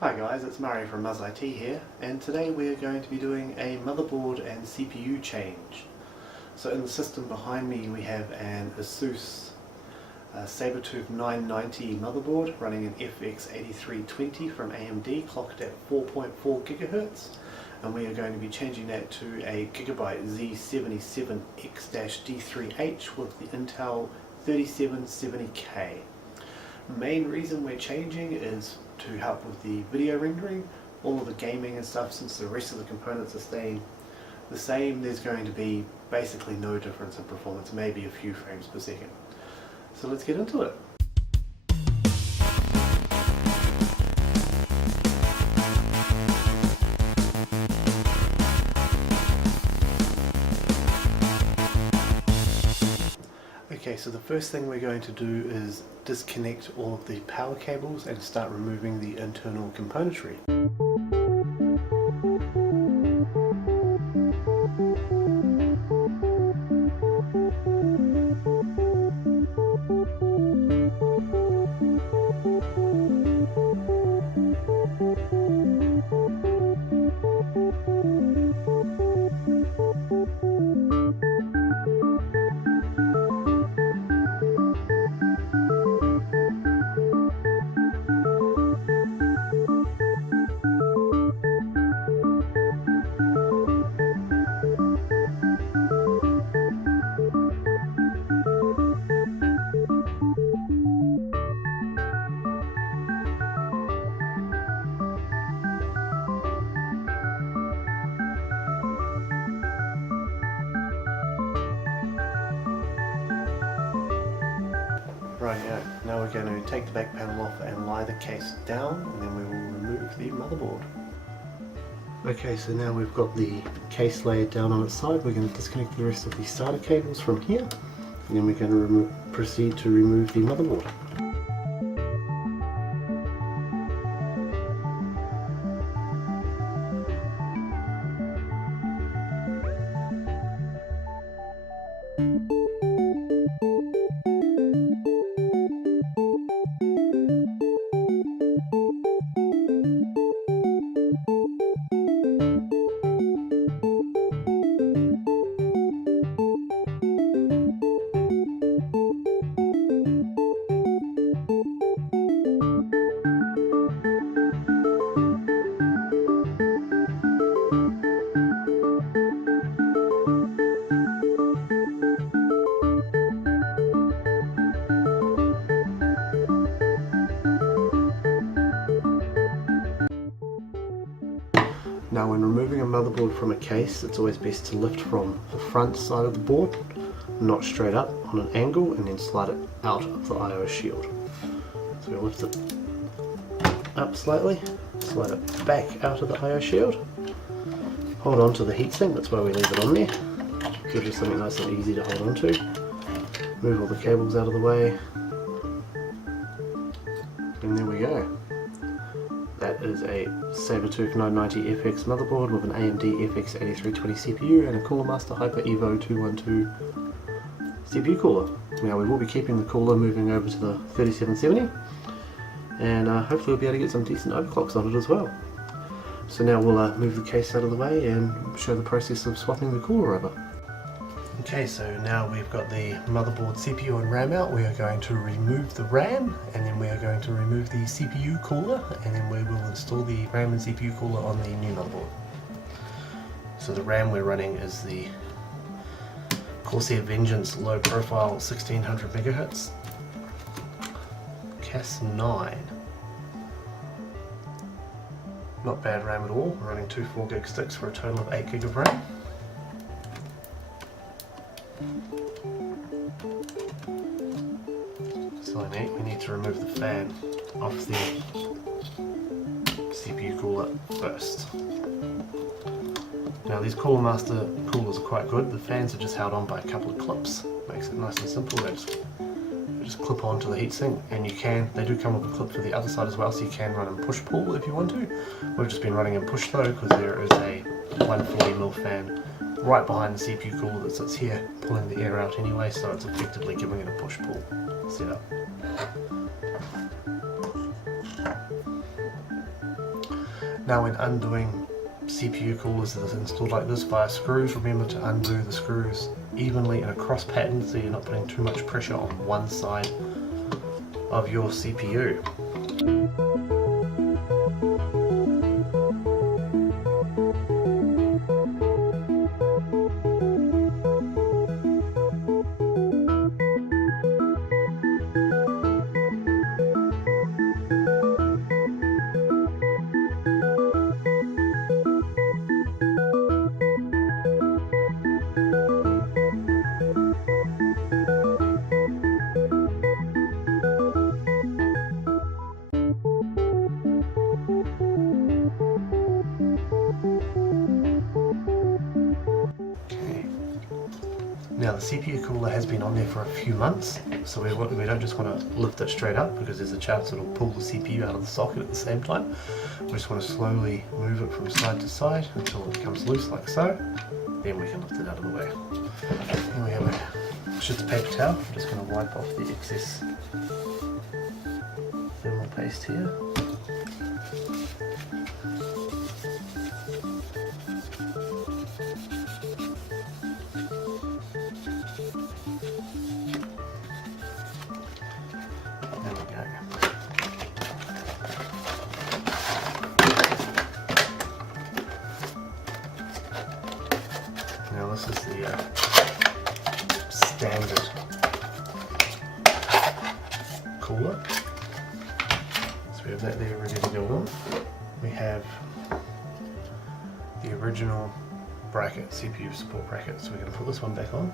Hi guys, it's Murray from Muzz IT here, and today we are going to be doing a motherboard and CPU change. So in the system behind me we have an Asus Sabertooth 990 motherboard running an FX8320 from AMD, clocked at 4.4 GHz, and we are going to be changing that to a Gigabyte Z77X D3H with the Intel 3770K. The main reason we're changing is to help with the video rendering, all of the gaming and stuff. Since the rest of the components are staying the same, there's going to be basically no difference in performance, maybe a few frames per second. So let's get into it. Okay, so the first thing we're going to do is disconnect all of the power cables and start removing the internal componentry. Right, now we're going to take the back panel off and lie the case down, and then we will remove the motherboard. Okay, so now we've got the case laid down on its side. We're going to disconnect the rest of the SATA cables from here, and then we're going to proceed to remove the motherboard. Now, when removing a motherboard from a case, it's always best to lift from the front side of the board, not straight up, on an angle, and then slide it out of the I/O shield. So we'll lift it up slightly, slide it back out of the I/O shield, hold on to the heatsink, that's why we leave it on there, gives you something nice and easy to hold on to. Move all the cables out of the way, and there we go. That is a Sabertooth 990 FX motherboard with an AMD FX8320 CPU and a Cooler Master Hyper Evo 212 CPU cooler. Now, we will be keeping the cooler, moving over to the 3770, and hopefully we'll be able to get some decent overclocks on it as well. So now we'll move the case out of the way and show the process of swapping the cooler over. Okay, so now we've got the motherboard, CPU and RAM out. We are going to remove the RAM, and then we are going to remove the CPU cooler, and then we will install the RAM and CPU cooler on the new motherboard. So the RAM we're running is the Corsair Vengeance low profile 1600 MHz Cas9. Not bad RAM at all. We're running two 4GB sticks for a total of 8GB of RAM. So we need to remove the fan off the CPU cooler first. Now, these Cooler Master coolers are quite good. The fans are just held on by a couple of clips. Makes it nice and simple. They just clip onto the heatsink, and they do come with a clip for the other side as well, so you can run and push pull if you want to. We've just been running in push though, because there is a 140mm fan right behind the CPU cooler that sits here, pulling the air out anyway, so it's effectively giving it a push-pull setup. Now when undoing CPU coolers that are installed like this via screws, remember to undo the screws evenly in a cross pattern so you're not putting too much pressure on one side of your CPU. Now the CPU cooler has been on there for a few months, so we don't just want to lift it straight up because there's a chance it'll pull the CPU out of the socket at the same time. We just want to slowly move it from side to side until it becomes loose like so. Then we can lift it out of the way. Here we have just a paper towel. I'm just going to wipe off the excess thermal paste here. Now this is the standard cooler. So we have that there ready to go on. We have the original bracket, CPU support bracket. So we're going to put this one back on.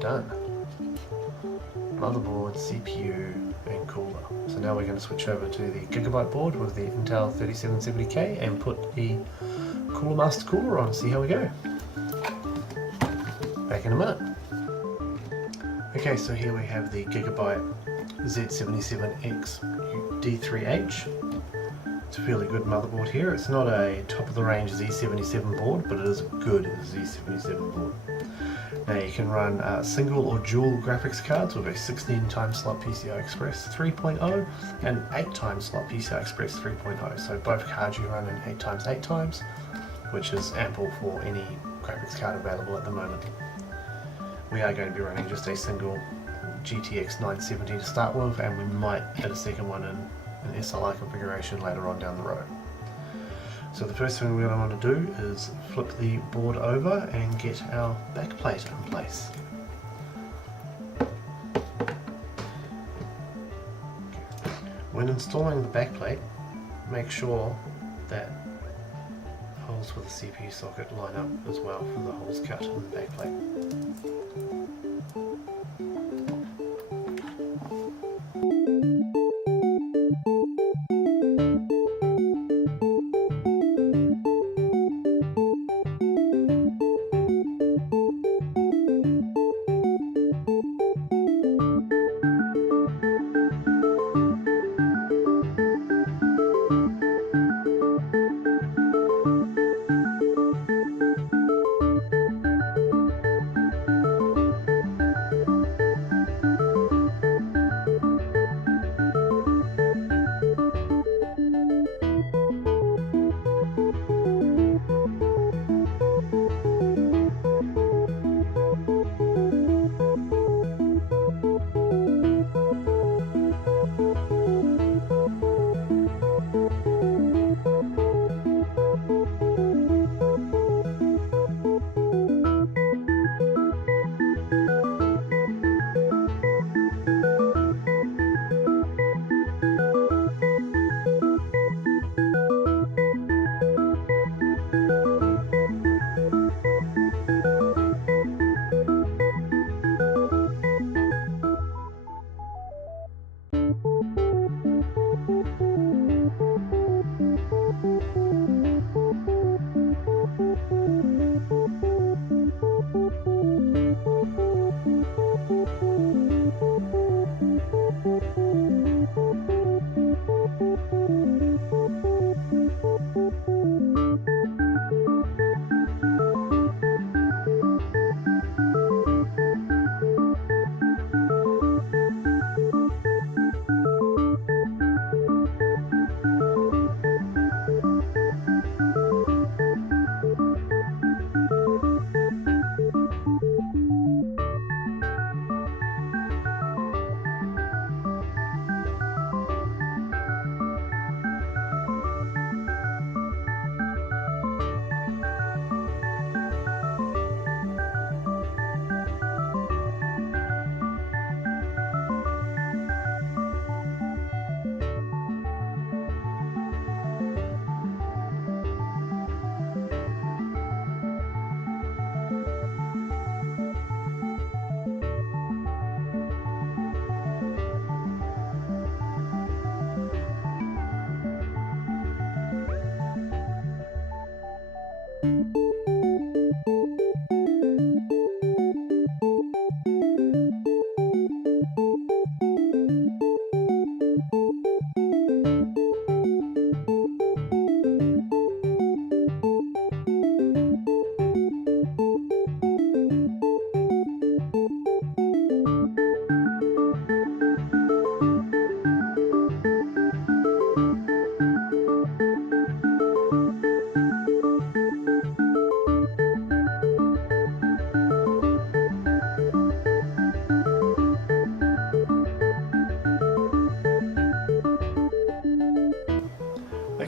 Done. Motherboard, CPU and cooler. So now we're going to switch over to the Gigabyte board with the Intel 3770K and put the Cooler Master cooler on and see how we go. Back in a minute. Okay, so here we have the Gigabyte Z77X D3H. It's a fairly good motherboard here. It's not a top of the range Z77 board, but it is a good Z77 board. Now you can run single or dual graphics cards with a 16 time slot PCI Express 3.0 and 8 time slot PCI Express 3.0. So both cards you run in 8 times 8 times, which is ample for any graphics card available at the moment. We are going to be running just a single GTX 970 to start with, and we might add a second one in an SLI configuration later on down the road. So the first thing we're going to want to do is flip the board over and get our backplate in place. When installing the backplate, make sure that holes for the CPU socket line up as well for the holes cut in the backplate.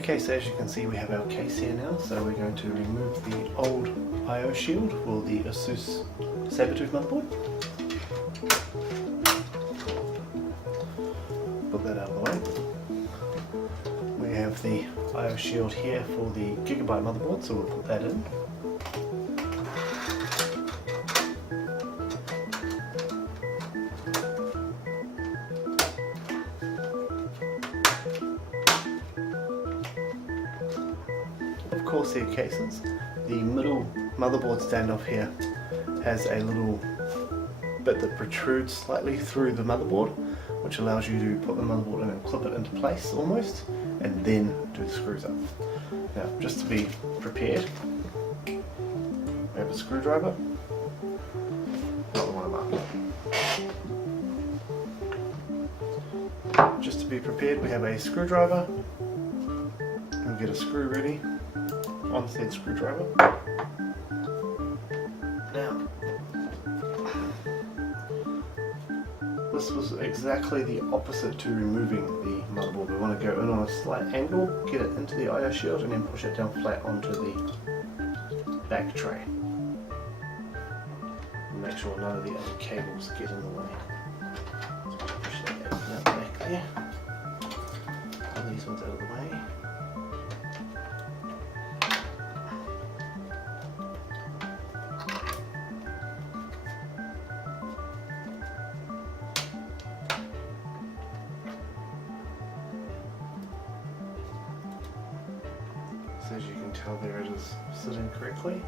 Okay, so as you can see we have our case here now, so we're going to remove the old I/O shield for the Asus Sabertooth motherboard. Put that out of the way. We have the I/O shield here for the Gigabyte motherboard, so we'll put that in. Corsair cases. The middle motherboard standoff here has a little bit that protrudes slightly through the motherboard, which allows you to put the motherboard in and clip it into place almost, and then do the screws up. Now, just to be prepared, we have a screwdriver, not the one above. Just to be prepared, we have a screwdriver, and we'll get a screw ready on said screwdriver. Now, this was exactly the opposite to removing the motherboard. We want to go in on a slight angle, get it into the I/O shield, and then push it down flat onto the back tray. And make sure none of the other cables get in the way. So push that out back there. Pull these ones out of the way. So as you can tell there, it is sitting correctly.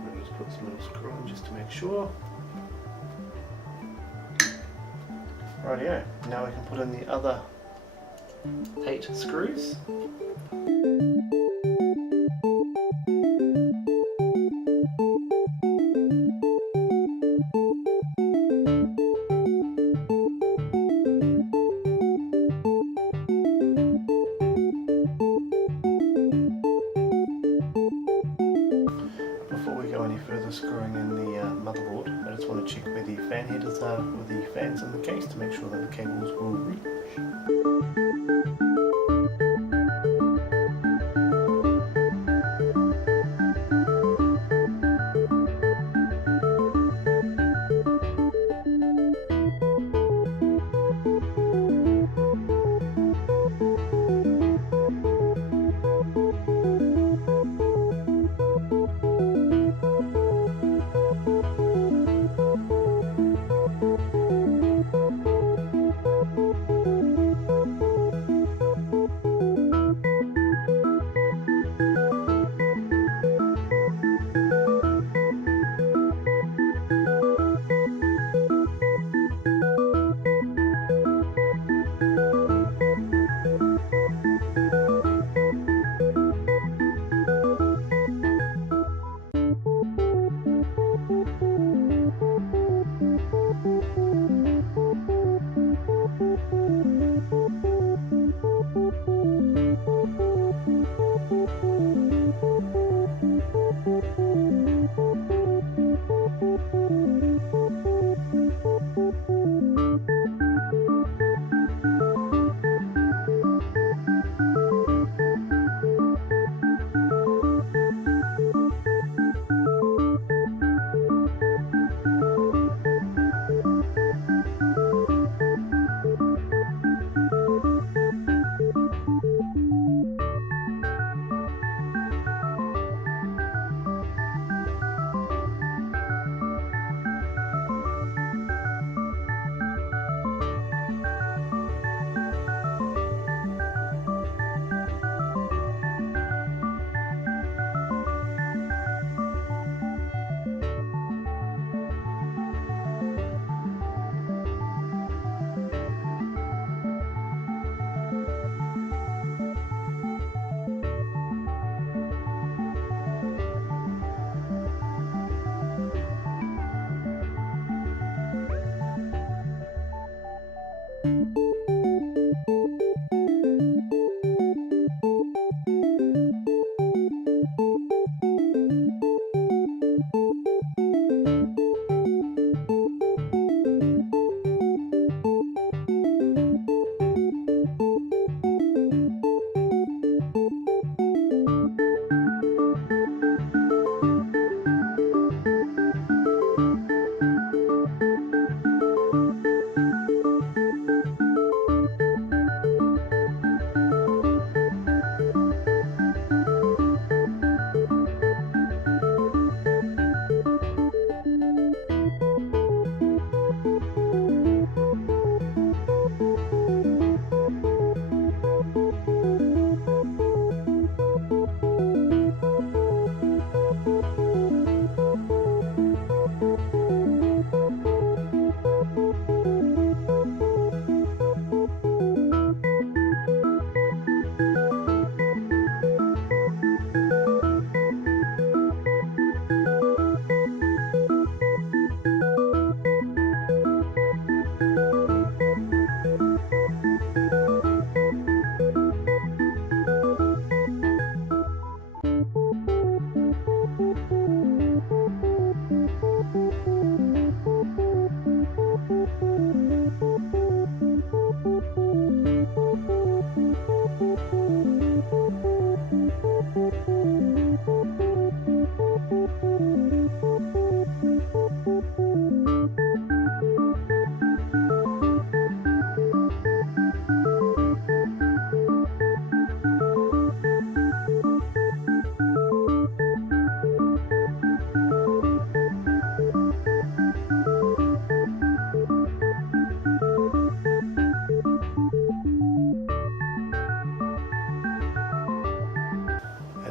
We'll just put some little screw in just to make sure. Rightio, now we can put in the other 8 screws. Before we go any further screwing in the motherboard, I just want to check where the fan headers are with the fans in the case to make sure that the cables will reach.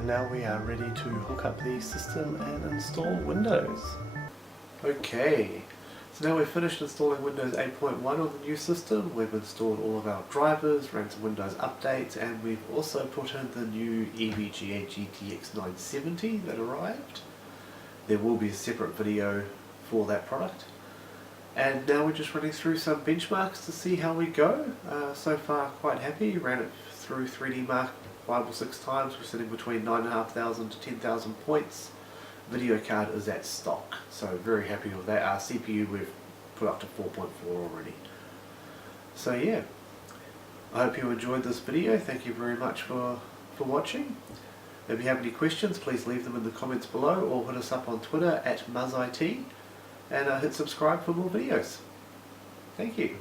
and now we are ready to hook up the system and install Windows. Okay, so now we've finished installing Windows 8.1 on the new system. We've installed all of our drivers, ran some Windows updates, and we've also put in the new EVGA GTX 970 that arrived. There will be a separate video for that product. And now we're just running through some benchmarks to see how we go. So far quite happy, ran it through 3D Mark 5 or 6 times. We're sitting between 9,500 to 10,000 points. Video card is at stock, so very happy with that. Our CPU we've put up to 4.4 already. So yeah, I hope you enjoyed this video. Thank you very much for watching. If you have any questions, please leave them in the comments below or hit us up on Twitter @MuzIT, and hit subscribe for more videos. Thank you.